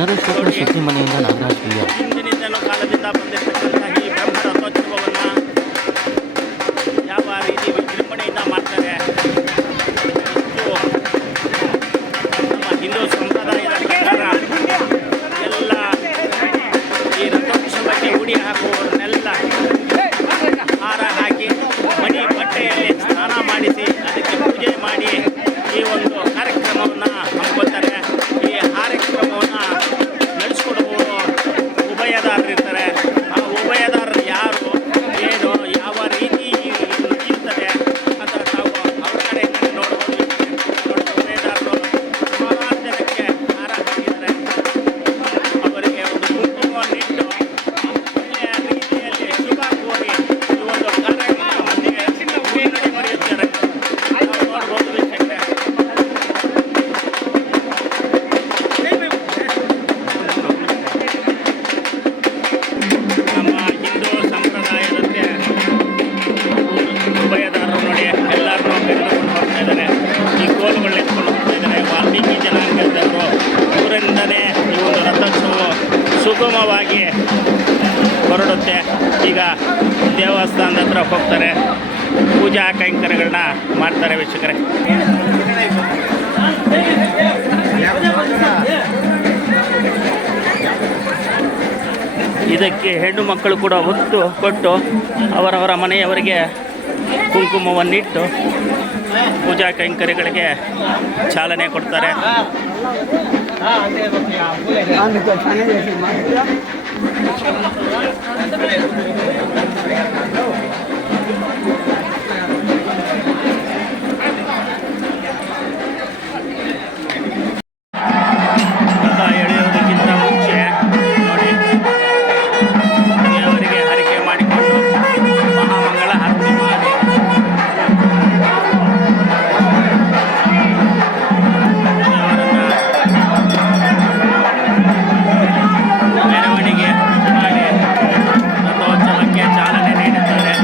ಚಂದ್ರಶೇಖರ ಶೆಟ್ಟಿ ಮನೆಯಿಂದ ನಾಗರಾಜ್ ಬಿಯ್ಯ. ಹಿಂದಿನಿಂದಲೂ ಕಾಲದಿಂದ ಬಂದಿರತಕ್ಕಂತಹ ಈ ಬ್ರಹ್ಮ ರಥೋತ್ಸವವನ್ನು ಯಾವ ರೀತಿ ವಿಜೃಂಭಣೆಯಿಂದ ಮಾಡ್ತಾರೆ. ಇದು ನಮ್ಮ ಹಿಂದೂ ಸಂಪ್ರದಾಯದ ಪ್ರಕಾರ ಎಲ್ಲ ಈ ರಥೋತ್ಸವಕ್ಕೆ ಉಡಿ ಹಾಕುವವರನ್ನೆಲ್ಲ ಹಾರ ಹಾಕಿ ಮಣಿ ಬಟ್ಟೆಯಲ್ಲಿ ಸ್ನಾನ ಮಾಡಿಸಿ ಅದಕ್ಕೆ ಪೂಜೆ ಮಾಡಿ ಈ ಒಂದು ಕಾರ್ಯಕ್ರಮವನ್ನು ಹಮ್ಮಿಕೊಳ್ತಾರೆ. ಈ ಕಾರ್ಯಕ್ರಮವನ್ನು ನಡೆಸ್ಕೊಡುವವರು ಉಭಯದಾರರಿರ್ತಾರೆ. ಆ ಉಭಯದಾರರು ಯಾರು, ಏನು, ಯಾವ ರೀತಿ ಇರ್ತದೆ ಅಂತ ತಾವು ಅವ್ರ ಕಡೆಯಿಂದ ನೋಡ್ಬೋದು. ಉಭಯದಾರರು ಸುಮಾರು ಜನಕ್ಕೆ ಹಾರ ಹಾಕಿದ್ದಾರೆ. ಅವರಿಗೆ ಒಂದು ಕುಂಕುಮವನ್ನಿಟ್ಟು ಒಳ್ಳೆಯ ರೀತಿಯಲ್ಲಿ ಶುಭ ಕೋರಿ ಈ ಒಂದು ಕಾರ್ಯಕ್ರಮಕ್ಕೆ ಮುನ್ನಡೆ ಬರೆಯುತ್ತಾರೆ. ನಾವು ನೋಡ್ಬೋದು ವೀಕ್ಷಕರೇ. ನಮ್ಮ ಹಿಂದೂ ಸಂಪ್ರದಾಯದಂತೆ ಉಭಯದಾರರು ನೋಡಿ ಎಲ್ಲರನ್ನೂ ಕರೆದುಕೊಂಡು ಹೋಗ್ತಾ ಇದ್ದಾರೆ. ಈ ಕೋಲುಗಳನ್ನ ಎತ್ಕೊಂಡು ಹೋಗ್ತಾ ಇದ್ದಾರೆ. ವಾಲ್ಮೀಕಿ ಜನಾಂಗದವರು ಇವರಿಂದನೇ ಈ ಒಂದು ರಥೋತ್ಸವ ಸುಗಮವಾಗಿ ಹೊರಡುತ್ತೆ. ಈಗ ದೇವಸ್ಥಾನದ ಹತ್ರ ಹೋಗ್ತಾರೆ, ಪೂಜಾ ಕೈಂಕರ್ಯಗಳನ್ನ ಮಾಡ್ತಾರೆ ವೀಕ್ಷಕರೇ. ಇದಕ್ಕೆ ಹೆಣ್ಣು ಮಕ್ಕಳು ಕೂಡ ಒತ್ತು ಕೊಟ್ಟು ಅವರವರ ಮನೆಯವರಿಗೆ ಕುಂಕುಮವನ್ನಿಟ್ಟು ಪೂಜಾ ಕೈಂಕರ್ಯಗಳಿಗೆ ಚಾಲನೆ ಕೊಡ್ತಾರೆ. ರಥ ಎಳೆಯೋದಕ್ಕಿಂತ ಮುಂಚೆ ನೋಡಿ ದೇವರಿಗೆ ಹರಕೆ ಮಾಡಿಕೊಂಡು ಮಹಾಮಂಗಳ ಆರತಿ ಮಾಡಿ ಮೆರವಣಿಗೆ ಮಾಡಿ ರಥೋತ್ಸವಕ್ಕೆ ಚಾಲನೆ ನೀಡುತ್ತಾರೆ.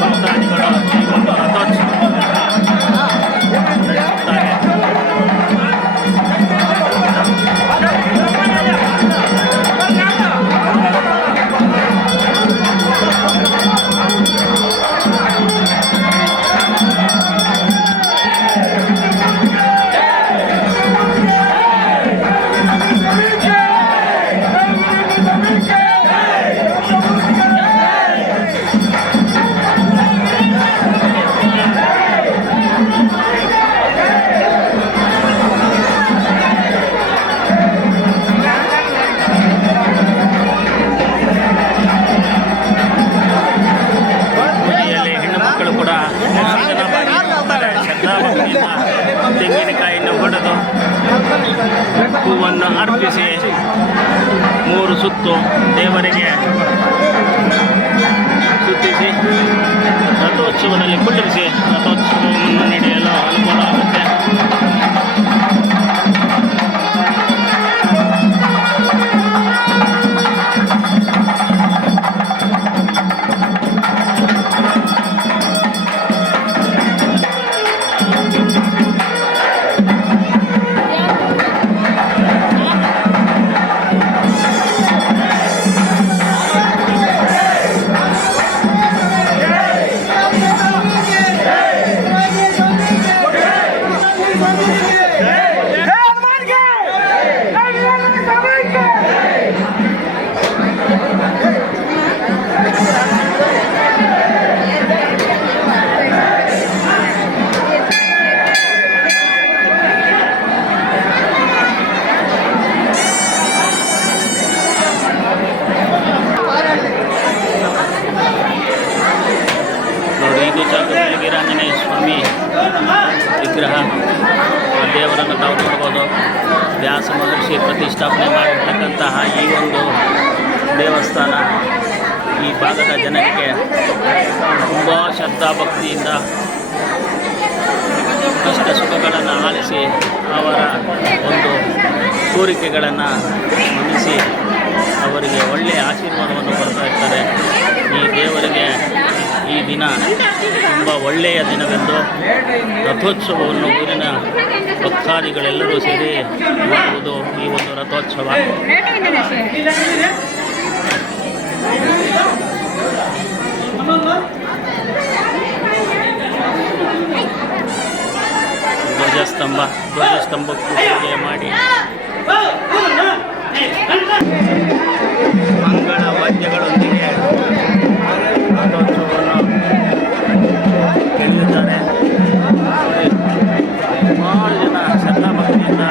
ಭಕ್ತಾದಿಗಳು ಈ ಒಂದು ರಥೋತ್ಸವವನ್ನು ನಡೆಸುತ್ತಾರೆ. ಪೂಜೆಯಲ್ಲಿ ಹೆಣ್ಣು ಮಕ್ಕಳು ಕೂಡ ಶ್ರದ್ಧಾಭಕ್ತಿಯಿಂದ ತೆಂಗಿನಕಾಯಿಯನ್ನು ಹೊಡೆದು ಹೂವನ್ನು ಅರ್ಪಿಸಿ 3 ಸುತ್ತು ದೇವರಿಗೆ ಸುತ್ತಿಸಿ ರಥೋತ್ಸವದಲ್ಲಿ ಕುಳ್ಳಿರಿಸಿ ರಥೋತ್ಸವವನ್ನು ನಡೆಯಲು ಅನುಕೂಲ ಆಗುತ್ತೆ. ಆದಂತಹ ಈ ಒಂದು ದೇವಸ್ಥಾನ ಈ ಭಾಗದ ಜನರಿಗೆ ತುಂಬ ಶ್ರದ್ಧಾಭಕ್ತಿಯಿಂದ ಕಷ್ಟ ಸುಖಗಳನ್ನು ಆಲಿಸಿ ಅವರ ಒಂದು ಕೋರಿಕೆಗಳನ್ನು ಮನ್ನಿಸಿ ಅವರಿಗೆ ಒಳ್ಳೆಯ ಆಶೀರ್ವಾದವನ್ನು ಕೊಡ್ತಾ ಇರ್ತಾರೆ. ಈ ದೇವರಿಗೆ ಈ ದಿನ ತುಂಬ ಒಳ್ಳೆಯ ದಿನವೆಂದು ರಥೋತ್ಸವವನ್ನು ಊರಿನ ಭಕ್ತಾದಿಗಳೆಲ್ಲರೂ ಸೇರಿ ಮಾಡುವುದು ಈ ಒಂದು ರಥೋತ್ಸವ. ಧ್ವಜಸ್ತಂಭಕ್ಕೂ ಪೂಜೆ ಮಾಡಿ ಮಂಗಳ ವಾದ್ಯಗಳೊಂದಿಗೆ ರಥೋತ್ಸವವನ್ನು ಗೆಲ್ಲಿದ್ದಾರೆ. ಸುಮಾರು ಜನ ಶ್ರದ್ಧಾಭಕ್ತಿಯಿಂದ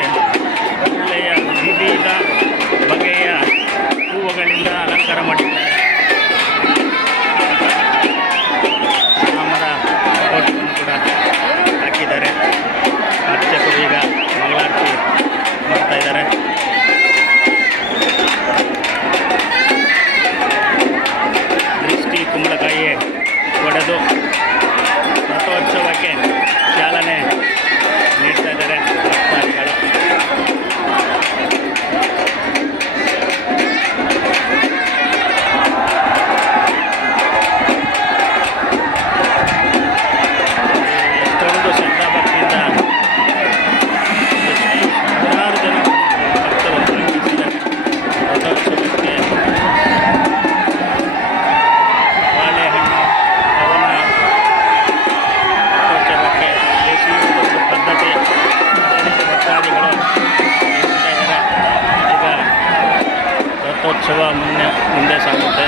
ಒಳ್ಳೆಯ ವಿವಿಧ ಬಗೆಯ ಹೂವುಗಳಿಂದ ಅಲಂಕಾರ ಮಾಡಿದ್ದಾರೆ. ನಾಮದ ಫೋಟೋವನ್ನು ಕೂಡ ಹಾಕಿದ್ದಾರೆ. ಅರ್ಚಕರು ಈಗ ಮಂಗಳಾರತಿ ಮಾಡ್ತಾ ಇದ್ದಾರೆ. ದೃಷ್ಟಿ ಕುಂಬಳಕಾಯಿ ಒಡೆದು ರಥೋತ್ಸವಕ್ಕೆ ಚಾಲನೆ ನೀಡ್ತಾ ಇದ್ದಾರೆ ಭಕ್ತಾದಿಗಳು. ಎಷ್ಟೊಂದು ಶ್ರದ್ಧಾಭಕ್ತಿಯಿಂದ ಸಾವಿರಾರು ಜನ ಭಕ್ತರು ಆಗಮಿಸಿದ್ದಾರೆ ರಥೋತ್ಸವಕ್ಕೆ. ಬಾಳೆಹಣ್ಣು ಅವನ ರಥೋತ್ಸವಕ್ಕೆ ಎಸೆಯುವುದು ಪದ್ಧತಿ. ಭಕ್ತಾದಿಗಳು ಈಗ ರಥೋತ್ಸವ ಮುಂದೆ ಸಾಗುತ್ತೆ.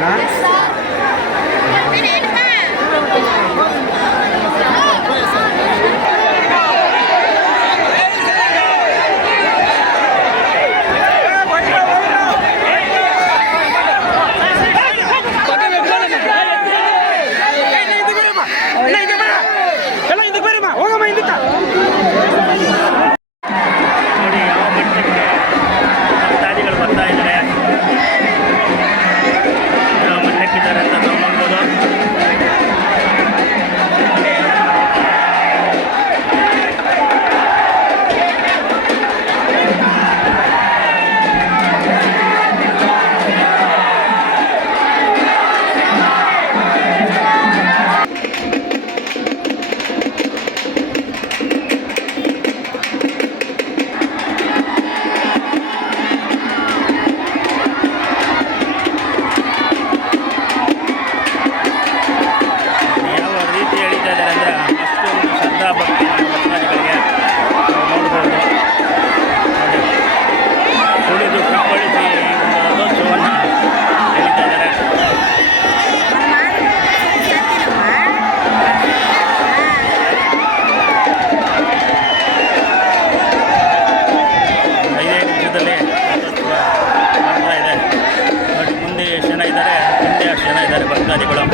ಮನೆನಾ? ನೋಡಿ ಯಾವ ಮಟ್ಟಕ್ಕೆ ಭಕ್ತಾದಿಗಳು ಬರ್ತಾ ಇದ್ದಾರೆ, ಯಾವ ಮಟ್ಟಕ್ಕಿದ್ದಾರೆ ಅಂತ ನಾವು ನೋಡ್ಬೋದು. ಯಾವ ರೀತಿ ಹೇಳ್ತಾ ಇದ್ದಾರೆ ಅಂದರೆ ಅಷ್ಟೊಂದು ಶ್ರದ್ಧಾ ಭಕ್ತಿ ಭಕ್ತಾದಿಗಳಿಗೆ ನಾವು ನೋಡ್ಬೋದು. ನೋಡಿ, ಕುಡಿದು ಕುಪ್ಪಳಿಸಿ ಈ ಒಂದು ರಥೋತ್ಸವವನ್ನು ಹೇಳ್ತಾ ಇದ್ದಾರೆ. ಐದೇ ನಿಮಿಷದಲ್ಲಿ ರಥೋತ್ಸವ ಮಾಡ್ತಾ ಇದೆ. ನೋಡಿ, ಮುಂದೆ ಎಷ್ಟು ಜನ ಇದ್ದಾರೆ, ಹಿಂದೆ ಅಷ್ಟು ಜನ ಇದ್ದಾರೆ ಭಕ್ತಾದಿಗಳು.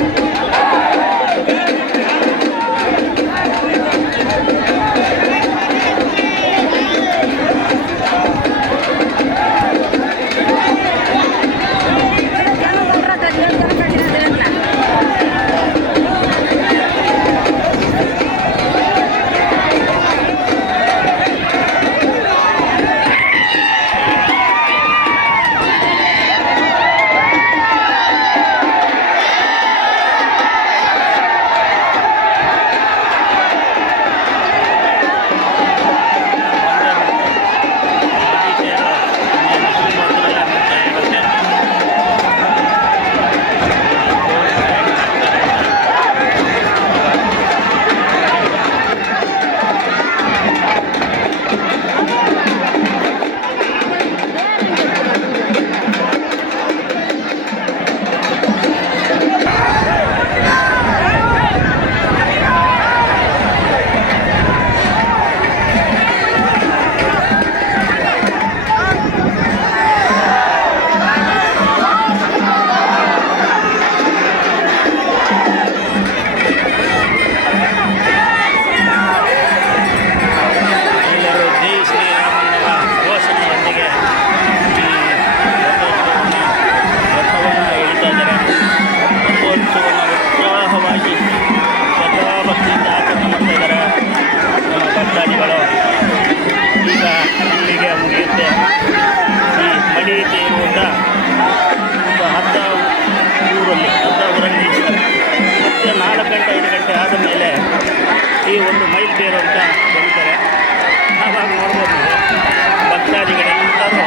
ಎಲ್ಲರೂ ಜೈ ಶ್ರೀರಾಮಣ್ಣವ ಘೋಷಣೆಯೊಂದಿಗೆ ಈ ರಥವನ್ನು ಎಳಿತಾ ಇದ್ದಾರೆ. ರಥೋತ್ಸವವನ್ನು ಉತ್ಸಾಹವಾಗಿ ಶ್ರದ್ಧಾಭಕ್ತಿಯಿಂದ ಆಚರಣೆ ಮಾಡ್ತಾ ಇದ್ದಾರೆ ನಮ್ಮ ಭಕ್ತಾದಿಗಳು. ಈಗ ಇಲ್ಲಿಗೆ ಮುಗಿಯುತ್ತೆ ಈ ಮಡಿ ತೇರುವಂಥ ಒಂದು ಅರ್ಧ ಊರಲ್ಲಿ ಮತ್ತೆ 4 ಗಂಟೆ 5 ಗಂಟೆ ಆದ ಮೇಲೆ ಈ ಒಂದು ಮೈಲ್ ತೇರು ಅಂತ ಬರೀತಾರೆ. ಆವಾಗ ನೋಡ್ಬೋದು ನೀವು ಭಕ್ತಾದಿಗಳೆಲ್ಲರೂ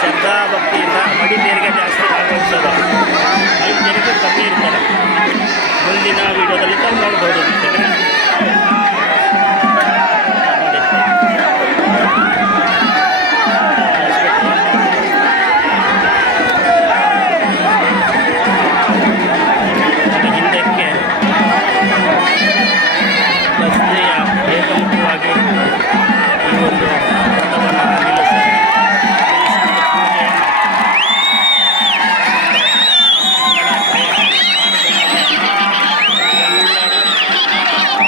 ಶ್ರದ್ಧಾಭಕ್ತಿಯಿಂದ ಮಡಿ ತೇರಿಗೆ ಜಾಸ್ತಿ ಭಾಗವಹಿಸೋದು, ಮೈಲ್ ತೇರಿಗೆ ಕಮ್ಮಿ ಇರ್ತಾರೆ. ಮುಂದಿನ ವಿಡಿಯೋದಲ್ಲಿ ತಾವು ನೋಡ್ಬೋದು ವೀಕ್ಷಕರೇ. ನೋಡಿ, ಹಿಂದಕ್ಕೆ ರಸ್ತೆಯ ಏಕಮುಖವಾಗಿ ಈ ಒಂದು ರಥವನ್ನು ನಿಲ್ಲಿಸಿ ಪೂಜೆಯನ್ನು ಎಲ್ಲರೂ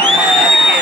ನಮ್ಮ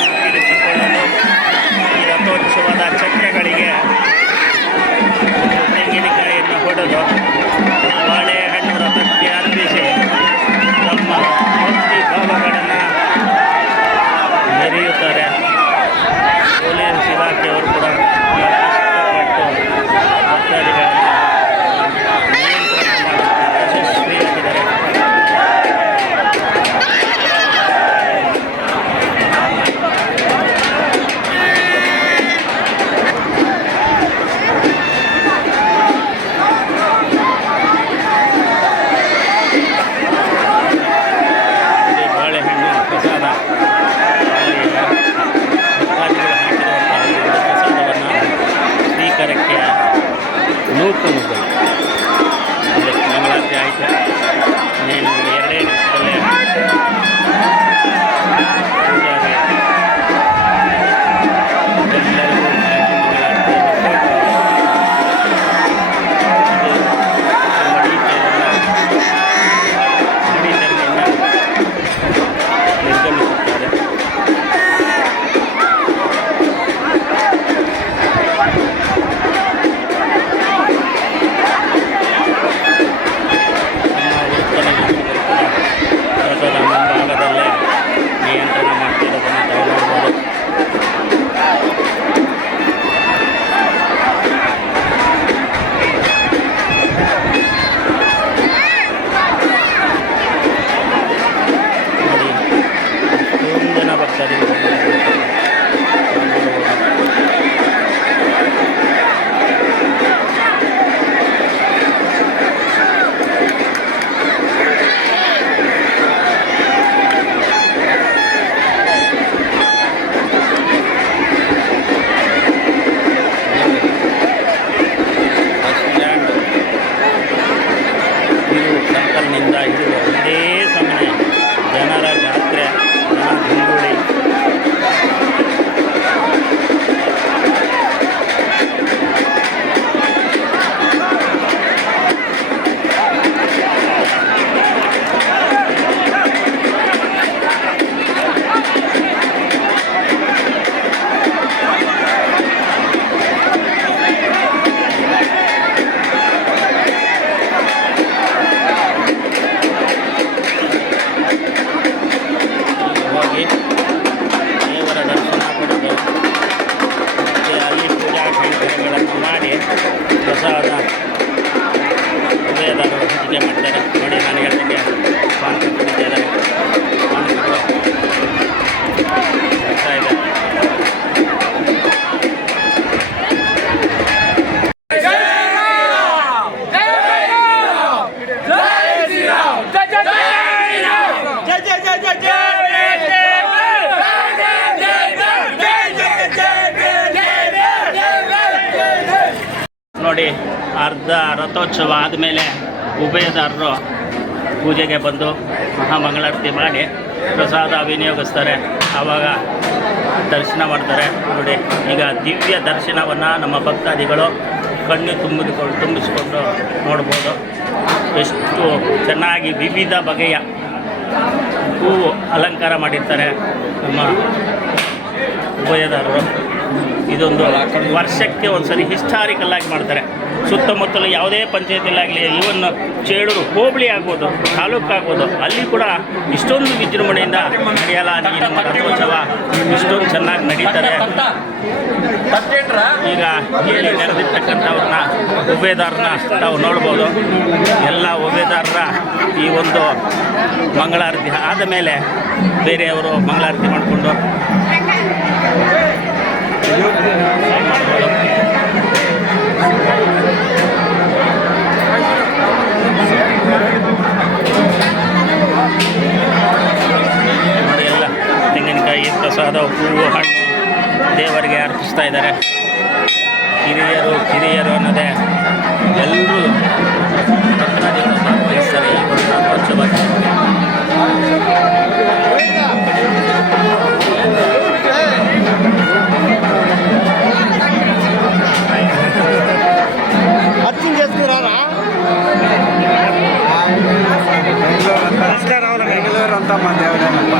ನೋಡಿ, ಅರ್ಧ ರಥೋತ್ಸವ ಆದಮೇಲೆ ಉಭಯದಾರರು ಪೂಜೆಗೆ ಬಂದು ಮಹಾಮಂಗಳಾರತಿ ಮಾಡಿ ಪ್ರಸಾದ ವಿನಿಯೋಗಿಸ್ತಾರೆ. ಆವಾಗ ದರ್ಶನ ಮಾಡ್ತಾರೆ. ನೋಡಿ, ಈಗ ದಿವ್ಯ ದರ್ಶನವನ್ನು ನಮ್ಮ ಭಕ್ತಾದಿಗಳು ಕಣ್ಣು ತುಂಬಿಸಿಕೊಂಡು ನೋಡ್ಬೋದು. ಎಷ್ಟು ಚೆನ್ನಾಗಿ ವಿವಿಧ ಬಗೆಯ ಹೂವು ಅಲಂಕಾರ ಮಾಡಿರ್ತಾರೆ ನಮ್ಮ ಉಭಯದಾರರು. ಇದೊಂದು ವರ್ಷಕ್ಕೆ ಒಂದು ಸರಿ ಹಿಸ್ಟಾರಿಕಲ್ ಆಗಿ ಮಾಡ್ತಾರೆ. ಸುತ್ತಮುತ್ತಲು ಯಾವುದೇ ಪಂಚಾಯತಿಲಾಗಲಿ, ಇವನ್ ಚೇಳೂರು ಹೋಬಳಿ ಆಗ್ಬೋದು, ತಾಲೂಕು ಆಗ್ಬೋದು, ಅಲ್ಲಿ ಕೂಡ ಇಷ್ಟೊಂದು ವಿಜೃಂಭಣೆಯಿಂದ ನಡೆಯಲ್ಲ. ನಮ್ಮ ರಥೋತ್ಸವ ಇಷ್ಟೊಂದು ಚೆನ್ನಾಗಿ ನಡೀತಾರೆ. ಈಗ ಇಲ್ಲಿ ನೆರೆದಿರ್ತಕ್ಕಂಥವ್ರನ್ನ ಉಭಯದಾರನ ತಾವು ನೋಡ್ಬೋದು. ಎಲ್ಲ ಉಭಯದಾರರ ಈ ಒಂದು ಮಂಗಳಾರತಿ ಆದ ಮೇಲೆ ಬೇರೆಯವರು ಮಂಗಳಾರತಿ ಮಾಡಿಕೊಂಡು ಮಾಡ್ಬೋದು. ನೋಡಿ, ಎಲ್ಲ ತೆಂಗಿನಕಾಯಿ, ಪ್ರಸಾದ, ಹೂವು, ಹಣ್ಣು ದೇವರಿಗೆ ಅರ್ಪಿಸ್ತಾ ಇದ್ದಾರೆ. ಕಿರಿಯರು ಅನ್ನೋದೇ ಎಲ್ಲರೂ ಭಕ್ತಾದಿಗಳು ಭಾಗವಹಿಸ್ತಾರೆ ಈ ಒಂದು ರಥೋತ್ಸವಕ್ಕೆ. ಬೆಂಗಳೂರು ಅಂತ ದೇವದೇನಪ್ಪ.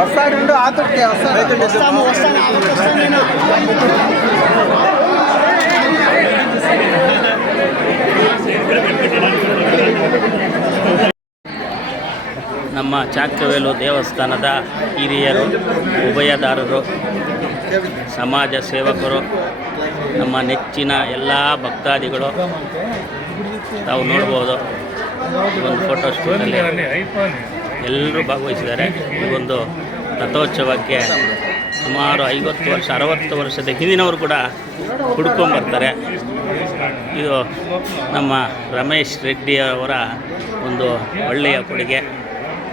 వస్తాడు ఆతుడికి వస్తాము ನಮ್ಮ ಚಾಕ್ರವೇಲು ದೇವಸ್ಥಾನದ ಹಿರಿಯರು, ಉಭಯದಾರರು, ಸಮಾಜ ಸೇವಕರು, ನಮ್ಮ ನೆಚ್ಚಿನ ಎಲ್ಲ ಭಕ್ತಾದಿಗಳು ತಾವು ನೋಡ್ಬೋದು. ಒಂದು ಫೋಟೋ ಸ್ಟೂಡಲ್ಲಿ ಎಲ್ಲರೂ ಭಾಗವಹಿಸಿದ್ದಾರೆ. ಈ ಒಂದು ರಥೋತ್ಸವಕ್ಕೆ ಸುಮಾರು 50 ವರ್ಷ 60 ವರ್ಷದ ಹಿಂದಿನವರು ಕೂಡ ಹುಡ್ಕೊಂಬರ್ತಾರೆ. ಇದು ನಮ್ಮ ರಮೇಶ್ ರೆಡ್ಡಿ ಅವರ ಒಂದು ಒಳ್ಳೆಯ ಕೊಡುಗೆ.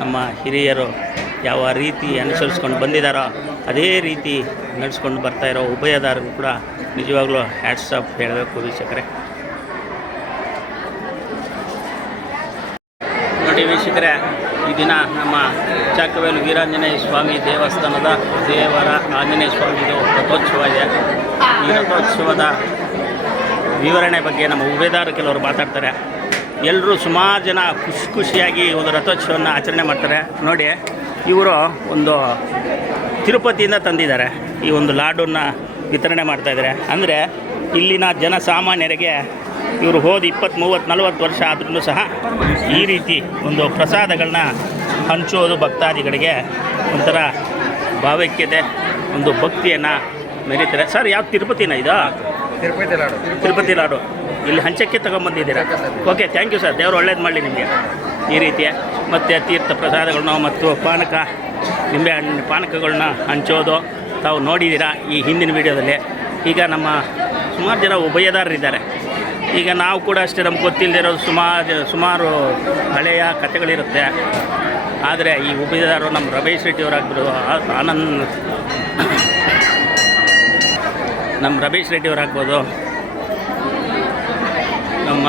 ನಮ್ಮ ಹಿರಿಯರು ಯಾವ ರೀತಿ ಅನುಸರಿಸ್ಕೊಂಡು ಬಂದಿದ್ದಾರೋ ಅದೇ ರೀತಿ ನಡೆಸ್ಕೊಂಡು ಬರ್ತಾಯಿರೋ ಉಭಯದಾರರು ಕೂಡ ನಿಜವಾಗ್ಲೂ ಹ್ಯಾಟ್ಸ್ ಆಫ್ ಹೇಳಬೇಕು ವೀಕ್ಷಕರೇ. ನೋಡಿ ವೀಕ್ಷಕರೇ, ಈ ದಿನ ನಮ್ಮ ಚಾಕ್ರವೇಲು ವೀರಾಂಜನೇಯ ಸ್ವಾಮಿ ದೇವಸ್ಥಾನದ ದೇವರ ಆಂಜನೇಯ ಸ್ವಾಮಿದು ರಥೋತ್ಸವ ಇದೆ. ಈ ರಥೋತ್ಸವದ ವಿವರಣೆ ಬಗ್ಗೆ ನಮ್ಮ ಉಭಯದಾರರು ಕೆಲವರು ಮಾತಾಡ್ತಾರೆ. ಎಲ್ಲರೂ ಸುಮಾರು ಜನ ಖುಷಿಯಾಗಿ ಒಂದು ರಥೋತ್ಸವವನ್ನು ಆಚರಣೆ ಮಾಡ್ತಾರೆ. ನೋಡಿ, ಇವರು ಒಂದು ತಿರುಪತಿಯಿಂದ ತಂದಿದ್ದಾರೆ. ಈ ಒಂದು ಲಾಡನ್ನು ವಿತರಣೆ ಮಾಡ್ತಾಯಿದ್ದಾರೆ. ಅಂದರೆ ಇಲ್ಲಿನ ಜನಸಾಮಾನ್ಯರಿಗೆ ಇವರು ಹೋದ 20, 30, 40 ವರ್ಷ ಆದ್ರೂ ಸಹ ಈ ರೀತಿ ಒಂದು ಪ್ರಸಾದಗಳನ್ನ ಹಂಚೋದು ಭಕ್ತಾದಿಗಳಿಗೆ ಒಂಥರ ಭಾವೈಕ್ಯತೆ, ಒಂದು ಭಕ್ತಿಯನ್ನು ಮೆರೀತಾರೆ. ಸರ್, ಯಾವ ತಿರುಪತಿನ ಇದು? ತಿರುಪತಿ ಲಾಡು ಇಲ್ಲಿ ಹಂಚಕ್ಕೆ ತಗೊಂಬಂದಿದ್ದೀರಾ? Okay, thank you sir. ದೇವರು ಒಳ್ಳೇದು ಮಾಡಲಿ ನಿಮಗೆ. ಈ ರೀತಿಯ ಮತ್ತು ತೀರ್ಥ ಪ್ರಸಾದಗಳನ್ನ ಮತ್ತು ಪಾನಕ, ನಿಂಬೆ ಹಣ್ಣು ಪಾನಕಗಳನ್ನ ಹಂಚೋದು ತಾವು ನೋಡಿದ್ದೀರಾ ಈ ಹಿಂದಿನ ವಿಡಿಯೋದಲ್ಲಿ. ಈಗ ನಮ್ಮ ಸುಮಾರು ಜನ ಉಭಯದಾರರಿದ್ದಾರೆ. ಈಗ ನಾವು ಕೂಡ ಅಷ್ಟೇ, ನಮ್ಗೆ ಗೊತ್ತಿಲ್ಲದಿರೋ ಸುಮಾರು ಹಳೆಯ ಕಥೆಗಳಿರುತ್ತೆ. ಆದರೆ ಈ ಉಭಯದಾರರು ನಮ್ಮ ರಮೇಶ್ ರೆಡ್ಡಿ ಅವರಾಗ್ಬೋದು, ನಮ್ಮ ರಮೇಶ್ ರೆಡ್ಡಿ ಅವರಾಗ್ಬೋದು, ನಮ್ಮ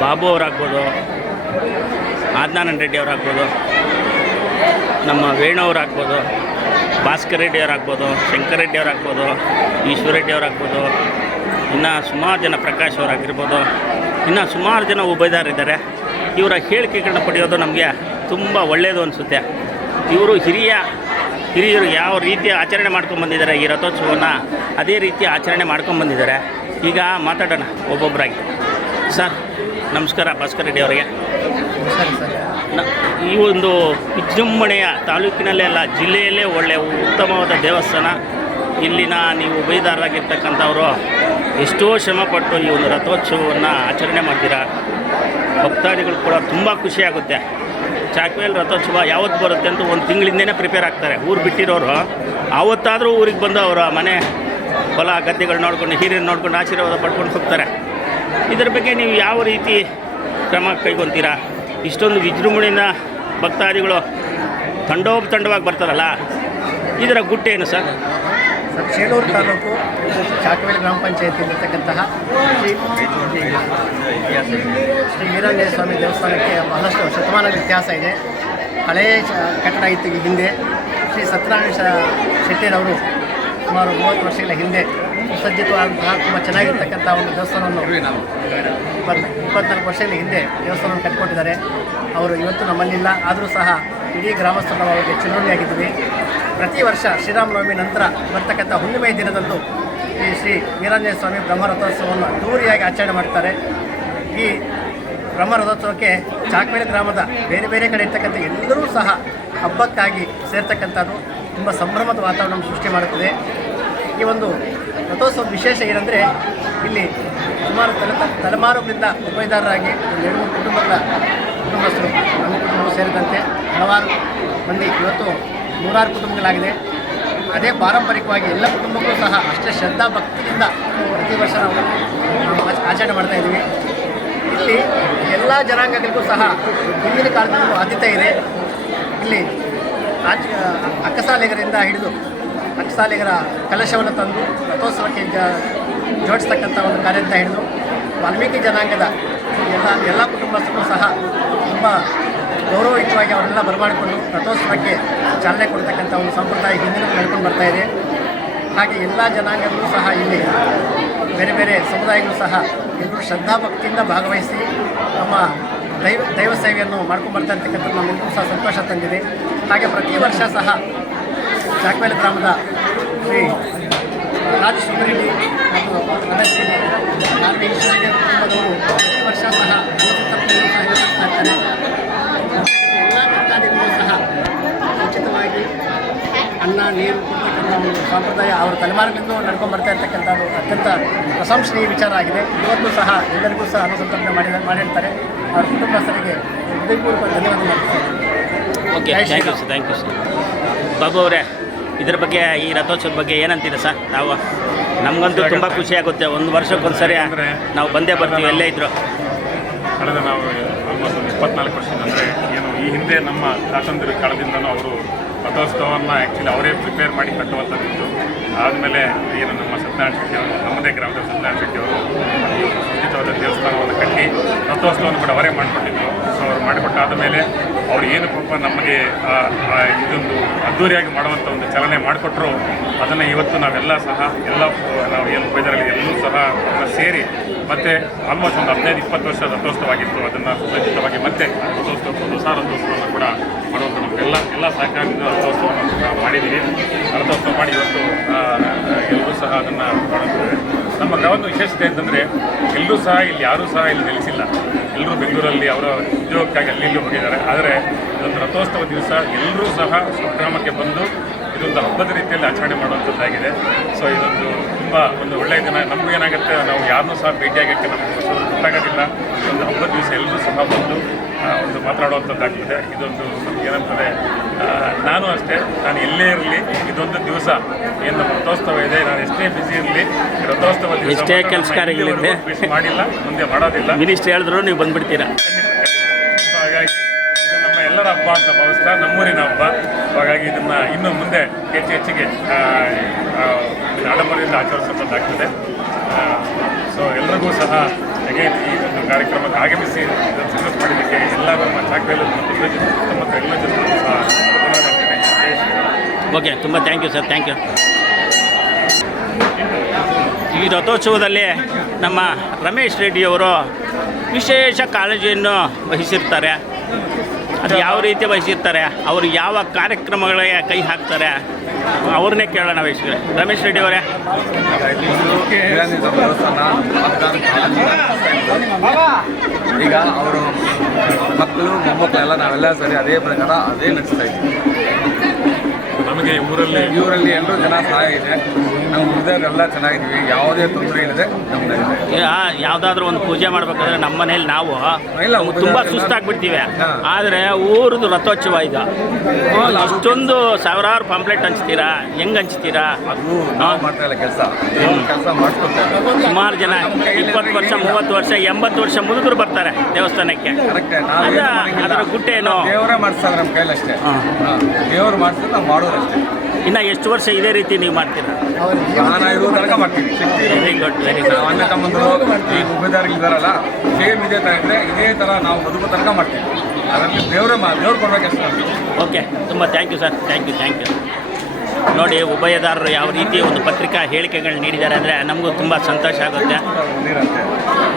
ಬಾಬು ಅವರಾಗ್ಬೋದು, ಆದ್ನಾನಂದ ರೆಡ್ಡಿ ಅವರಾಗ್ಬೋದು, ನಮ್ಮ ವೇಣು ಅವರಾಗ್ಬೋದು, ಭಾಸ್ಕರ್ ರೆಡ್ಡಿ ಅವರಾಗ್ಬೋದು, ಶಂಕರ್ ರೆಡ್ಡಿ ಅವರಾಗ್ಬೋದು, ಈಶ್ವರ ರೆಡ್ಡಿ ಅವರಾಗ್ಬೋದು, ಇನ್ನು ಸುಮಾರು ಜನ ಪ್ರಕಾಶ್ ಅವರಾಗಿರ್ಬೋದು, ಇನ್ನು ಸುಮಾರು ಜನ ಉಭಯದಾರರಿದ್ದಾರೆ. ಇವರ ಹೇಳಿಕೆಗಳನ್ನ ಪಡೆಯೋದು ನಮಗೆ ತುಂಬ ಒಳ್ಳೆಯದು ಅನಿಸುತ್ತೆ. ಇವರು ಹಿರಿಯರು ಯಾವ ರೀತಿ ಆಚರಣೆ ಮಾಡ್ಕೊಂಬಂದಿದ್ದಾರೆ ಈ ರಥೋತ್ಸವವನ್ನು, ಅದೇ ರೀತಿ ಆಚರಣೆ ಮಾಡ್ಕೊಂಬಂದಿದ್ದಾರೆ. ಈಗ ಮಾತಾಡೋಣ ಒಬ್ಬೊಬ್ಬರಾಗಿ. ಸರ್ ನಮಸ್ಕಾರ, ಭಾಸ್ಕರ್ ರೆಡ್ಡಿ ಅವರಿಗೆ. ಈ ಒಂದು ವಿಜೃಂಭಣೆಯ ತಾಲೂಕಿನಲ್ಲೇ ಅಲ್ಲ, ಜಿಲ್ಲೆಯಲ್ಲೇ ಒಳ್ಳೆಯ ಉತ್ತಮವಾದ ದೇವಸ್ಥಾನ. ಇಲ್ಲಿನ ನೀವು ಉಭಯದಾರರಾಗಿರ್ತಕ್ಕಂಥವರು ಎಷ್ಟೋ ಶ್ರಮಪಟ್ಟು ಈ ಒಂದು ರಥೋತ್ಸವವನ್ನು ಆಚರಣೆ ಮಾಡ್ತೀರಾ. ಭಕ್ತಾದಿಗಳು ಕೂಡ ತುಂಬ ಖುಷಿಯಾಗುತ್ತೆ. ಚಾಕ್ರವೇಲು ರಥೋತ್ಸವ ಯಾವತ್ತು ಬರುತ್ತೆ ಅಂತ ಒಂದು ತಿಂಗಳಿಂದನೇ ಪ್ರಿಪೇರ್ ಆಗ್ತಾರೆ. ಊರು ಬಿಟ್ಟಿರೋರು ಆವತ್ತಾದರೂ ಊರಿಗೆ ಬಂದು ಅವರ ಮನೆ ಹೊಲ ಗದ್ದೆಗಳು ನೋಡ್ಕೊಂಡು, ಹಿರಿಯರು ನೋಡ್ಕೊಂಡು ಆಶೀರ್ವಾದ ಪಡ್ಕೊಂಡು ಹೋಗ್ತಾರೆ. ಇದರ ಬಗ್ಗೆ ನೀವು ಯಾವ ರೀತಿ ಕ್ರಮ ಕೈಗೊಳ್ತೀರಾ? ಇಷ್ಟೊಂದು ವಿಜೃಂಭಣೆಯಿಂದ ಭಕ್ತಾದಿಗಳು ತಂಡವಾಗಿ ಬರ್ತಾರಲ್ಲ, ಇದರ ಗುಟ್ಟೇನು ಸರ್? ಚೇಳೂರು ತಾಲೂಕು ಚಾಕ್ರವೇಲು ಗ್ರಾಮ ಪಂಚಾಯತಿಯಲ್ಲಿರ್ತಕ್ಕಂತಹ ಶ್ರೀ ವೀರಾಂಜನೇಯ ಸ್ವಾಮಿ ದೇವಸ್ಥಾನಕ್ಕೆ ಬಹಳಷ್ಟು ಶತಮಾನದ ಇತಿಹಾಸ ಇದೆ. ಹಳೆಯ ಕಟ್ಟಡ ಇತ್ತು ಈ ಹಿಂದೆ. ಶ್ರೀ ಸತ್ಯನಾರಾಯಣ ಶೆಟ್ಟಿಯರವರು ಸುಮಾರು 30 ವರ್ಷಗಳ ಹಿಂದೆ ಸುಸಜ್ಜಿತವಾದಂತಹ ತುಂಬ ಚೆನ್ನಾಗಿರ್ತಕ್ಕಂಥ ಒಂದು ದೇವಸ್ಥಾನವನ್ನು 24 ವರ್ಷಗಳ ಹಿಂದೆ ದೇವಸ್ಥಾನವನ್ನು ಕಟ್ಟಿಕೊಟ್ಟಿದ್ದಾರೆ. ಅವರು ಇವತ್ತು ನಮ್ಮಲ್ಲಿಲ್ಲ, ಆದರೂ ಸಹ ಇಡೀ ಗ್ರಾಮಸ್ಥರು ಅವರಿಗೆ ಚಿರಋಣಿಯಾಗಿದ್ದೀವಿ. ಪ್ರತಿ ವರ್ಷ ಶ್ರೀರಾಮನವಮಿ ನಂತರ ಬರ್ತಕ್ಕಂಥ ಹುಣ್ಣಿಮೆಯ ದಿನದಂದು ಈ ಶ್ರೀ ವೀರಾಂಜನೇಯ ಸ್ವಾಮಿ ಬ್ರಹ್ಮರಥೋತ್ಸವವನ್ನು ಅದ್ದೂರಿಯಾಗಿ ಆಚರಣೆ ಮಾಡ್ತಾರೆ. ಈ ಬ್ರಹ್ಮರಥೋತ್ಸವಕ್ಕೆ ಚಾಕ್ರವೇಲು ಗ್ರಾಮದ ಬೇರೆ ಬೇರೆ ಕಡೆ ಇರ್ತಕ್ಕಂಥ ಎಲ್ಲರೂ ಸಹ ಹಬ್ಬಕ್ಕಾಗಿ ಸೇರ್ತಕ್ಕಂಥದ್ದು ತುಂಬ ಸಂಭ್ರಮದ ವಾತಾವರಣವನ್ನು ಸೃಷ್ಟಿ ಮಾಡುತ್ತದೆ. ಈ ಒಂದು ರಥೋತ್ಸವದ ವಿಶೇಷ ಏನಂದರೆ, ಇಲ್ಲಿ ಸುಮಾರು ತಲೆಮಾರುಗಳಿಂದ ಉಭಯದಾರರಾಗಿ 2-3 ಕುಟುಂಬಸ್ಥರು, ನಮ್ಮ ಕುಟುಂಬ ಸೇರಿದಂತೆ ಹಲವಾರು ಮಂದಿ, ಇವತ್ತು 100 ಕುಟುಂಬಗಳಾಗಿದೆ. ಅದೇ ಪಾರಂಪರಿಕವಾಗಿ ಎಲ್ಲ ಕುಟುಂಬಕ್ಕೂ ಸಹ ಅಷ್ಟೇ ಶ್ರದ್ಧಾ ಭಕ್ತಿಯಿಂದ ಪ್ರತಿ ವರ್ಷ ನಾವು ಆಚರಣೆ ಮಾಡ್ತಾಯಿದ್ದೀವಿ. ಇಲ್ಲಿ ಎಲ್ಲ ಜನಾಂಗಗಳಿಗೂ ಸಹ ಹಿಂದಿನ ಕಾಲದಲ್ಲೂ ಆದ್ಯತೆ ಇದೆ. ಇಲ್ಲಿ ಅಕ್ಕಸಾಲಿಗರಿಂದ ಹಿಡಿದು ಅಕ್ಕಸಾಲಿಗರ ಕಲಶವನ್ನು ತಂದು ರಥೋತ್ಸವಕ್ಕೆ ಜೋಡಿಸ್ತಕ್ಕಂಥ ಒಂದು ಕಾರ್ಯದಿಂದ ಹಿಡಿದು ವಾಲ್ಮೀಕಿ ಜನಾಂಗದ ಎಲ್ಲ ಕುಟುಂಬಸ್ಥರು ಸಹ ತುಂಬ ಗೌರವಯುತವಾಗಿ ಅವರೆಲ್ಲ ಬರಮಾಡಿಕೊಂಡು ರಥೋತ್ಸವಕ್ಕೆ ಚಾಲನೆ ಕೊಡ್ತಕ್ಕಂಥ ಒಂದು ಸಂಪ್ರದಾಯ ಹಿಂದಿನ ನಡ್ಕೊಂಡು ಬರ್ತಾಯಿದೆ. ಹಾಗೆ ಎಲ್ಲ ಜನಾಂಗಗಳು ಸಹ ಇಲ್ಲಿ ಬೇರೆ ಬೇರೆ ಸಮುದಾಯಗಳು ಸಹ ಎಲ್ಲರೂ ಶ್ರದ್ಧಾಭಕ್ತಿಯಿಂದ ಭಾಗವಹಿಸಿ ನಮ್ಮ ದೈವ ಸೇವೆಯನ್ನು ಮಾಡ್ಕೊಂಡ್ಬರ್ತಾ ಇರ್ತಕ್ಕಂಥದ್ದು ನಮಗೂ ಸಹ ಸಂತೋಷ ತಂದಿದೆ. ಹಾಗೆ ಪ್ರತಿ ವರ್ಷ ಸಹ ಚಾಕ್ವೇಲ ಗ್ರಾಮದ ಶ್ರೀ ರಾಜ ಸುಂದರೆಡ್ಡಿ ಮತ್ತು ರಮೇಶ್ ರೆಡ್ಡಿ ಆರ್ಮಿ ಈಶ್ವರಯ್ಯ ಕುಟುಂಬದವರು ಪ್ರತಿ ವರ್ಷ ಸಹ ಅನ್ನಸಂತರ್ಪಣೆಯನ್ನು ಸಹ ಏರ್ಪಡಿಸ್ತಾ ಇರ್ತಾರೆ. ಎಲ್ಲ ಭಕ್ತಾದಿಗಳು ಸಹ ಉಚಿತವಾಗಿ ಅನ್ನ ನೀರು ಕೊಡ್ತಕ್ಕಂಥ ಒಂದು ಸಂಪ್ರದಾಯ ಅವರ ತಲೆಮಾರಿನಿಂದ ನಡ್ಕೊಂಡು ಬರ್ತಾ ಇರ್ತಕ್ಕಂಥದ್ದು ಅತ್ಯಂತ ಪ್ರಶಂಸನೀಯ ವಿಚಾರ ಆಗಿದೆ. ಇವತ್ತು ಸಹ ಎಲ್ಲರಿಗೂ ಸಹ ಅನ್ನಸಂತರ್ಪಣೆ ಮಾಡಿರ್ತಾರೆ. ಅವರ ಕುಟುಂಬಸ್ಥರಿಗೆ ಹೃದಯಪೂರ್ವಕ ಧನ್ಯವಾದ ಮಾಡ್ತಾರೆ. Okay, thank you sir. Babu ಅವರೇ, ಇದ್ರ ಬಗ್ಗೆ ಈ ರಥೋತ್ಸವದ ಬಗ್ಗೆ ಏನಂತೀರ ಸರ್? ನಾವು ನಮಗಂತೂ ತುಂಬ ಖುಷಿ ಆಗುತ್ತೆ. ಒಂದು ವರ್ಷಕ್ಕೊಂದು ಸರಿ ನಾವು ಬಂದೇ ಬರ್ತೀವಿ ಎಲ್ಲೇ ಇದ್ರು. ಕಳೆದ ನಾವು ಆಲ್ಮೋಸ್ಟ್ ಒಂದು 24 ವರ್ಷದಿಂದ ಅಂದರೆ ಏನು ಈ ಹಿಂದೆ ನಮ್ಮ ಸ್ವಾತಂತ್ರ್ಯ ಕಾಲದಿಂದನೂ ಅವರು ರಥೋತ್ಸವವನ್ನು ಆ್ಯಕ್ಚುಲಿ ಅವರೇ ಪ್ರಿಪೇರ್ ಮಾಡಿ ಕಟ್ಟುವಂಥದ್ದಿತ್ತು. ಆದಮೇಲೆ ಏನು ನಮ್ಮ ಸತ್ಯನಾರಾಯಣ ಶೆಟ್ಟಿ ಅವರು, ನಮ್ಮದೇ ಗ್ರಾಮದ ಸತ್ಯನಾರಾಯಣ ಶೆಟ್ಟಿ ಅವರು ಈ ಸುಸಜ್ಜಿತವಾದ ದೇವಸ್ಥಾನವನ್ನು ಕಟ್ಟಿ ರಥೋತ್ಸವವನ್ನು ಕೂಡ ಅವರೇ ಮಾಡಿಕೊಟ್ಟಿದ್ರು. ಸೊ ಅವ್ರು ಮಾಡಿಕೊಟ್ಟಾದ ಮೇಲೆ ಅವ್ರು ಏನು ಪಾಪ ನಮಗೆ ಇದೊಂದು ಅದ್ದೂರಿಯಾಗಿ ಮಾಡುವಂಥ ಒಂದು ಚಲನೆ ಮಾಡಿಕೊಟ್ರು. ಅದನ್ನು ಇವತ್ತು ನಾವೆಲ್ಲ ಸಹ ನಾವು ಏನು ಉಪಯೋಗದಲ್ಲಿ ಎಲ್ಲರೂ ಸಹ ಸೇರಿ ಮತ್ತು ಆಲ್ಮೋಸ್ಟ್ ಒಂದು 15-20 ವರ್ಷದ ರಥೋತ್ಸವವಾಗಿತ್ತು. ಅದನ್ನು ಸುಸಜ್ಜಿತವಾಗಿ ಮತ್ತೆ ರಥೋತ್ಸವ ಹೊಸ ರಥೋತ್ಸವವನ್ನು ಕೂಡ ಮಾಡುವಂಥ ನಮಗೆಲ್ಲ ಸಹಕಾರದಿಂದ ರಥೋತ್ಸವವನ್ನು ನಾವು ಮಾಡಿದ್ದೀವಿ. ರಥೋತ್ಸವ ಮಾಡಿ ಇವತ್ತು ಎಲ್ಲರೂ ಸಹ ಅದನ್ನು ಮಾಡುತ್ತಿದ್ದಾರೆ. ನಮ್ಮ ಗ್ರಾಮದ ವಿಶೇಷತೆ ಅಂತಂದರೆ ಎಲ್ಲರೂ ಸಹ ಇಲ್ಲಿ ಯಾರೂ ಸಹ ಇಲ್ಲಿ ನೆಲೆಸಿಲ್ಲ. ಎಲ್ಲರೂ ಬೆಂಗಳೂರಲ್ಲಿ ಅವರ ಉದ್ಯೋಗಕ್ಕಾಗಿ ಅಲ್ಲಿ ಹೋಗಿದ್ದಾರೆ. ಆದರೆ ಇದೊಂದು ರಥೋತ್ಸವ ದಿವಸ ಎಲ್ಲರೂ ಸಹ ಸ್ವಗ್ರಾಮಕ್ಕೆ ಬಂದು ಇದೊಂದು ಹಬ್ಬದ ರೀತಿಯಲ್ಲಿ ಆಚರಣೆ ಮಾಡುವಂಥದ್ದಾಗಿದೆ. ಸೊ ಇದೊಂದು ತುಂಬ ಒಂದು ಒಳ್ಳೆಯ ದಿನ. ನಮಗೇನಾಗುತ್ತೆ, ನಾವು ಯಾರನ್ನೂ ಸಹ ಭೇಟಿಯಾಗೋಕ್ಕೆ ನಮಗೆ ಗೊತ್ತಾಗೋದಿಲ್ಲ. ಒಂದು ಹಬ್ಬದ ದಿವಸ ಎಲ್ಲರೂ ಸಹ ಬಂದು ಒಂದು ಮಾತನಾಡುವಂಥದ್ದಾಗ್ತದೆ. ಇದೊಂದು ಏನಂತಂದರೆ ನಾನು ಅಷ್ಟೇ, ನಾನು ಎಲ್ಲೇ ಇರಲಿ ಇದೊಂದು ದಿವಸ ಏನು ನಮ್ಮ ರಥೋತ್ಸವ ಇದೆ, ನಾನು ಎಷ್ಟೇ ಬ್ಯುಸಿ ಇರಲಿ ರಥೋತ್ಸವ ದಿವಸ ಎಷ್ಟೇ ಕೆಲಸಕಾರಿಗಳಿದೆ ಮಿಸ್ ಮಾಡಿಲ್ಲ, ಮುಂದೆ ಮಾಡೋದಿಲ್ಲ. ಮಿನಿಸ್ಟ್ರಿ ಹೇಳಿದ್ರು ನೀವು ಬಂದುಬಿಡ್ತೀರಾ. ಸೊ ಹಾಗಾಗಿ ಇದು ನಮ್ಮ ಎಲ್ಲರ ಹಬ್ಬ ಅಂತ ಭಾವಿಸ್ತಾ, ನಮ್ಮೂರಿನ ಹಬ್ಬ. ಹಾಗಾಗಿ ಇದನ್ನು ಇನ್ನು ಮುಂದೆ ಹೆಚ್ಚಿಗೆ ಆಡಂಬರದಿಂದ ಆಚರಿಸುವಂಥದ್ದಾಗ್ತದೆ. ಸೊ ಎಲ್ಲರಿಗೂ ಸಹ ಹಾಗೆ ಈ ಒಂದು ಕಾರ್ಯಕ್ರಮಕ್ಕೆ ಆಗಮಿಸಿ ಇದನ್ನು ಸಕ್ಸಸ್ ಮಾಡಿದ್ದಕ್ಕೆ ಎಲ್ಲ ನಮ್ಮ ಚಾಕ್ವೇಲ ಮತ್ತು ಸುತ್ತಮುತ್ತ ಎಲ್ಲ ಜನರು ಸಹ ಧನ್ಯವಾದ ಹೇಳ್ತೇನೆ. ಜೈ ಶ್ರೀರಾಮ್. ಓಕೆ, ತುಂಬ thank you sir, thank you. ಈ ರಥೋತ್ಸವದಲ್ಲಿ ನಮ್ಮ ರಮೇಶ್ ರೆಡ್ಡಿಯವರು ವಿಶೇಷ ಕಾಳಜಿಯನ್ನು ವಹಿಸಿರ್ತಾರೆ. ಅದು ಯಾವ ರೀತಿ ವಹಿಸಿರ್ತಾರೆ, ಅವರು ಯಾವ ಕಾರ್ಯಕ್ರಮಗಳಿಗೆ ಕೈ ಹಾಕ್ತಾರೆ, ಅವ್ರನ್ನೇ ಕೇಳೋಣ. ರಮೇಶ್ ರೆಡ್ಡಿ ಅವರೇ, ಈಗ ಅವರು ಮಕ್ಕಳು ಮೊಮ್ಮಕ್ಕಳೆಲ್ಲ ನಾವೆಲ್ಲ ಸರಿ ಅದೇ ಪ್ರಕಾರ ಅದೇ ನಡೆಸ್ತಾ ಇದ್ದೀವಿ. ನಮಗೆ ಇವರಲ್ಲಿ ಎಲ್ಲರೂ ಜನ ಸಹಾಯ ಇದೆ. ನಾವು ಉಳಿದವರೆಲ್ಲ ಚೆನ್ನಾಗಿದ್ದೀವಿ, ಯಾವುದೇ ತೊಂದರೆ ಇಲ್ಲದೆ ನಮ್ಮದಾಗಿದೆ. ಯಾವುದಾದ್ರೂ ಒಂದು ಪೂಜೆ ಮಾಡ್ಬೇಕಾದ್ರೆ ನಮ್ಮ ಮನೇಲಿ ನಾವು ತುಂಬ ಸುಸ್ತಾಗ್ಬಿಡ್ತೀವಿ. ಆದರೆ ಊರದ್ದು ರಥೋತ್ಸವ ಇದು, ಇಷ್ಟೊಂದು ಸಾವಿರಾರು ಪಾಂಪ್ಲೆಟ್ ಹಂಚ್ತೀರಾ, ಹೆಂಗೆ ಹಂಚ್ತೀರಾ? ಅದು ನಾವು ಮಾಡ್ತಾ ಇಲ್ಲ ಕೆಲಸ ಮಾಡ್ಕೊಡ್ತಾರೆ. ಸುಮಾರು ಜನ 20 ವರ್ಷ 30 ವರ್ಷ 80 ವರ್ಷ ಮುದುಕರು ಬರ್ತಾರೆ ದೇವಸ್ಥಾನಕ್ಕೆ. ಕರೆಕ್ಟೇ, ಅದರ ಗುಟ್ಟೇನು ದೇವರೇ ಮಾಡಿಸ್ತಾರೆ ನಮ್ಮ ಕೈಲಷ್ಟೇ. ದೇವರು ಮಾಡಿಸಿದ್ರೆ ನಾವು ಮಾಡೋರಷ್ಟೇ. ಇನ್ನು ಎಷ್ಟು ವರ್ಷ ಇದೇ ರೀತಿ ನೀವು ಮಾಡ್ತೀರಾ? ನಾನು ಇರೋ ತನಕ ಮಾಡ್ತೀವಿ. ಶಕ್ತಿ ವೆರಿ ಗುಡ್, ವೆರಿ ಗುಡ್. ನಾವು ಅಣ್ಣ ತಮ್ಮಂದರು ಈ ಉಪದಾರಿಗೆ ಇದ್ದಾರಲ್ಲ, ಸೇಮ್ ಇದೇ ಥರ ಇದ್ದರೆ ಇದೇ ಥರ ನಾವು ಬದುಕೋ ತನಕ ಮಾಡ್ತೀವಿ. ಅದರಲ್ಲಿ ದೇವ್ರು ಕೊಡ್ಬೇಕಷ್ಟೇ. ಓಕೆ, ತುಂಬ thank you sir, thank you. ನೋಡಿ, ಉಭಯದಾರರು ಯಾವ ರೀತಿ ಒಂದು ಪತ್ರಿಕಾ ಹೇಳಿಕೆಗಳು ನೀಡಿದ್ದಾರೆ ಅಂದರೆ ನಮಗೂ ತುಂಬ ಸಂತೋಷ ಆಗುತ್ತೆ.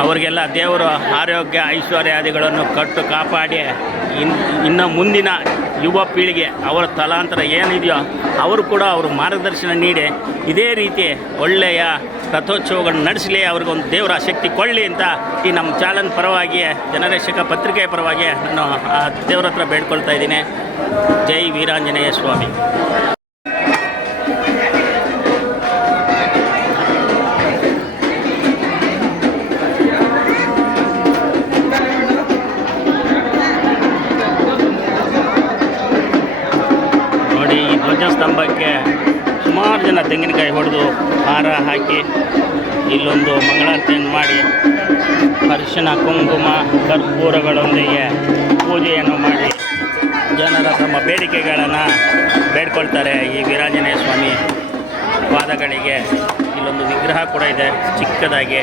ಅವರಿಗೆಲ್ಲ ದೇವರು ಆರೋಗ್ಯ ಐಶ್ವರ್ಯಾದಿಗಳನ್ನು ಕಟ್ಟು ಕಾಪಾಡಿ ಇನ್ನು ಮುಂದಿನ ಯುವ ಪೀಳಿಗೆ ಅವರ ತಲಾಂತರ ಏನಿದೆಯೋ ಅವರು ಕೂಡ ಅವರು ಮಾರ್ಗದರ್ಶನ ನೀಡಿ ಇದೇ ರೀತಿ ಒಳ್ಳೆಯ ರಥೋತ್ಸವಗಳನ್ನು ನಡೆಸಲಿ, ಅವ್ರಿಗೊಂದು ದೇವರ ಶಕ್ತಿ ಕೊಳ್ಳಿ ಅಂತ ಈ ನಮ್ಮ ಚಾನಲ್ ಪರವಾಗಿ, ಜನರಕ್ಷಕ ಪತ್ರಿಕೆಯ ಪರವಾಗಿ ನಾನು ದೇವರ ಹತ್ರ ಬೇಡ್ಕೊಳ್ತಾ ಇದ್ದೀನಿ. ಜೈ ವೀರಾಂಜನೇಯ ಸ್ವಾಮಿ. ನೋಡಿ, ಈ ಧ್ವಜಸ್ತಂಭಕ್ಕೆ ಸುಮಾರು ಜನ ತೆಂಗಿನಕಾಯಿ ಹೊಡೆದು ಹಾರ ಹಾಕಿ ಇಲ್ಲೊಂದು ಮಂಗಳಾರತಿಯನ್ನು ಮಾಡಿ ಅರಿಶಿಣ ಕುಂಕುಮ ಕರ್ಪೂರಗಳೊಂದಿಗೆ ಪೂಜೆಯನ್ನು ಮಾಡಿ ಜನರ ತಮ್ಮ ಬೇಡಿಕೆಗಳನ್ನು ಬೇಡ್ಕೊಳ್ತಾರೆ. ಈ ವೀರಾಂಜನೇಯ ಸ್ವಾಮಿ ಪಾದಗಳಿಗೆ ಇಲ್ಲೊಂದು ವಿಗ್ರಹ ಕೂಡ ಇದೆ ಚಿಕ್ಕದಾಗಿ,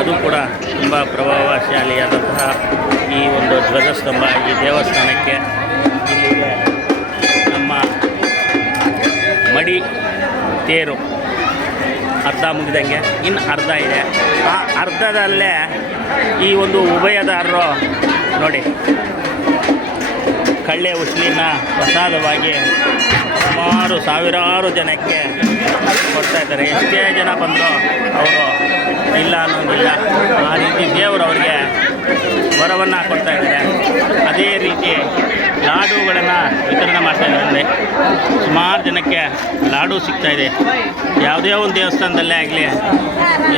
ಅದು ಕೂಡ ತುಂಬ ಪ್ರಭಾವಶಾಲಿಯಾದಂತಹ ಈ ಒಂದು ಧ್ವಜಸ್ತಂಭ ಈ ದೇವಸ್ಥಾನಕ್ಕೆ. ಇಲ್ಲಿಗೆ ನಮ್ಮ ಮಡಿ ತೇರು ಅರ್ಧ ಮುಗಿದಂಗೆ ಇನ್ನು ಅರ್ಧ ಇದೆ. ಆ ಅರ್ಧದಲ್ಲೇ ಈ ಒಂದು ಉಭಯದಾರರು ನೋಡಿ ಕಳ್ಳೆ ಉಸ್ಲಿನ ಪ್ರಸಾದವಾಗಿ ಸುಮಾರು ಸಾವಿರಾರು ಜನಕ್ಕೆ ಕೊಡ್ತಾ ಇದ್ದಾರೆ. ಎಷ್ಟೇ ಜನ ಬಂದರೂ ಅವರು ಇಲ್ಲ ಅನ್ನೋಂಗಿಲ್ಲ. ಆ ರೀತಿ ದೇವರು ಅವರಿಗೆ ವರವನ್ನು ಕೊಡ್ತಾ ಇದ್ದಾರೆ. ಅದೇ ರೀತಿ ಲಾಡುಗಳನ್ನು ವಿತರಣೆ ಮಾಡ್ತಾ ಇದ್ದಾರೆ. ಸುಮಾರು ಜನಕ್ಕೆ ಲಾಡು ಸಿಗ್ತಾಯಿದೆ. ಯಾವುದೇ ಒಂದು ದೇವಸ್ಥಾನದಲ್ಲೇ ಆಗಲಿ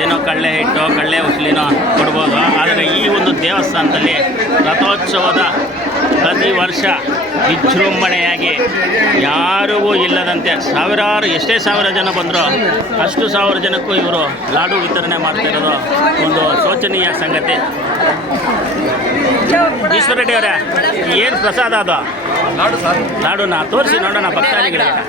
ಏನೋ ಕಳ್ಳೆ ಹಿಟ್ಟೋ ಕಳ್ಳೆ ಉಸ್ಲಿನೋ ಕೊಡ್ಬೋದು. ಆದರೆ ಈ ಒಂದು ದೇವಸ್ಥಾನದಲ್ಲಿ ರಥೋತ್ಸವದ ಪ್ರತಿ ವರ್ಷ ವಿಜೃಂಭಣೆಯಾಗಿ ಯಾರಿಗೂ ಇಲ್ಲದಂತೆ ಸಾವಿರಾರು ಎಷ್ಟೇ ಸಾವಿರ ಜನ ಬಂದರೂ ಅಷ್ಟು ಸಾವಿರ ಜನಕ್ಕೂ ಇವರು ಲಾಡು ವಿತರಣೆ ಮಾಡ್ತಿರೋದು ಒಂದು ಶೋಚನೀಯ ಸಂಗತಿ. ಈಶ್ವರ ರೆಡ್ಡಿ ಅವರೇ, ಏನು ಪ್ರಸಾದ ಅದು? ನಾಡು ಸರ್, ಲಾಡುನ ತೋರಿಸಿ ನೋಡೋಣ ಭಕ್ತಾದಿಗಳಿಗೆ.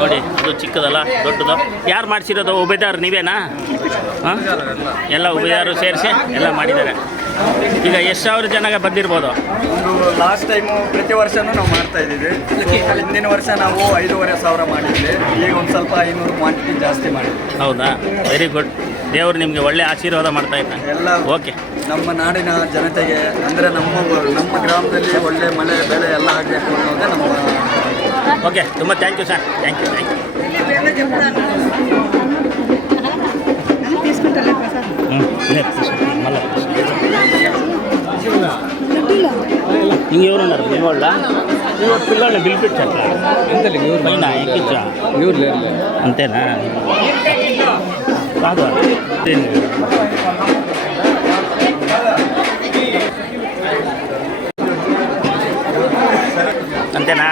ನೋಡಿ ಅದು ಚಿಕ್ಕದಲ್ಲ ದೊಡ್ಡದು. ಯಾರು ಮಾಡಿಸಿರೋದು? ಉಭಯದಾರರು ನೀವೇನಾ? ಹಾಂ, ಎಲ್ಲ ಉಭಯದಾರರು ಸೇರಿಸಿ ಎಲ್ಲ ಮಾಡಿದ್ದಾರೆ. ಈಗ ಎಷ್ಟು ಸಾವಿರ ಜನ ಬಂದಿರ್ಬೋದು? ಒಂದು ಲಾಸ್ಟ್ ಟೈಮು ಪ್ರತಿ ವರ್ಷವೂ ನಾವು ಮಾಡ್ತಾ ಇದ್ದೀವಿ. ಹಿಂದಿನ ವರ್ಷ ನಾವು 5,500 ಮಾಡಿದ್ವಿ. ಈಗ ಒಂದು ಸ್ವಲ್ಪ 500 ಕ್ವಾಂಟಿಟಿ ಜಾಸ್ತಿ ಮಾಡಿದ್ವಿ. ಹೌದಾ, ವೆರಿ ಗುಡ್. ದೇವರು ನಿಮಗೆ ಒಳ್ಳೆ ಆಶೀರ್ವಾದ ಮಾಡ್ತಾ ಇದ್ದಾನೆ. ಎಲ್ಲ ಓಕೆ. ನಮ್ಮ ನಾಡಿನ ಜನತೆಗೆ ಅಂದರೆ ನಮ್ಮ ಗ್ರಾಮದಲ್ಲಿ ಒಳ್ಳೆ ಮಳೆ ಬೆಳೆ ಎಲ್ಲ ಆಗಬೇಕು ಅನ್ನೋದೇ ನಮ್ಮ. ಓಕೆ, ತುಂಬ thank you sir. Thank you. ఇంక ఎవరున్నారు మీ వాళ్ళ? పిల్లల్ని పిలిపించట్లా పైన ఎక్కించా? ಇವ್ರು లేరు అంతేనా? కాదు అంతేనా?